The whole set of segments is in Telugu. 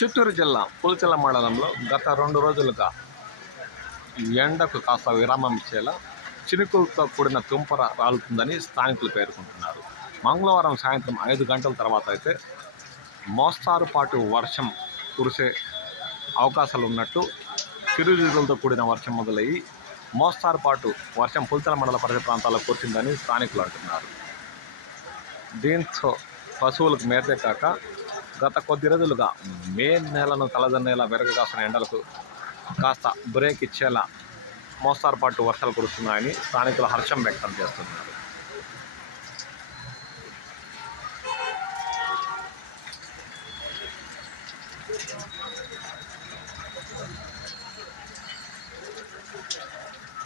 చిత్తూరు జిల్లా పులిచెర్ల మండలంలో గత 2 రోజులుగా ఎండకు కాస్త విరామం ఇచ్చేలా చినుకులతో కూడిన తుంపర రాలుతుందని స్థానికులు పేర్కొంటున్నారు. మంగళవారం సాయంత్రం 5 గంటల తర్వాత అయితే మోస్తారుపాటు వర్షం కురిసే అవకాశాలు ఉన్నట్టు చిరుజల్లులతో కూడిన వర్షం మొదలయ్యి మోస్తారుపాటు వర్షం పులిచెర్ల మండల పరిసర ప్రాంతాల్లో కురిసిందని స్థానికులు అంటున్నారు. దీంతో పశువులకు మేతే కాక గత కొద్ది రోజులుగా మే నెలను తలదన్నేలా విరగకాసిన ఎండలకు కాస్త బ్రేక్ ఇచ్చేలా మోస్తారుపాటు వర్షాలు కురుస్తున్నాయని స్థానికులు హర్షం వ్యక్తం చేస్తున్నారు.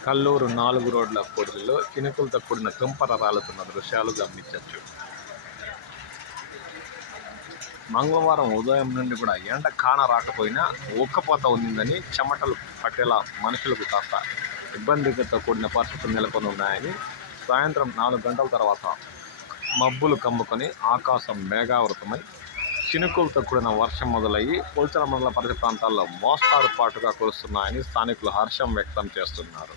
కల్లూరు 4 రోడ్ల పొడిలో చినుకులతో కూడిన తుంపర రాలుతున్న దృశ్యాలు గమనించవచ్చు. మంగళవారం ఉదయం నుండి కూడా ఎండ కాన రాకపోయినా ఉక్కపోత ఉందని, చెమటలు పట్టేలా మనుషులకు కాస్త ఇబ్బందితో కూడిన పరిస్థితులు నెలకొని ఉన్నాయని, సాయంత్రం 4 గంటల తర్వాత మబ్బులు కమ్ముకొని ఆకాశం మేఘావృతమై చినుకులతో కూడిన వర్షం మొదలయ్యి పులిచెర్ల మండల పరిసర ప్రాంతాల్లో మోస్తారుపాటుగా కురుస్తున్నాయని స్థానికులు హర్షం వ్యక్తం చేస్తున్నారు.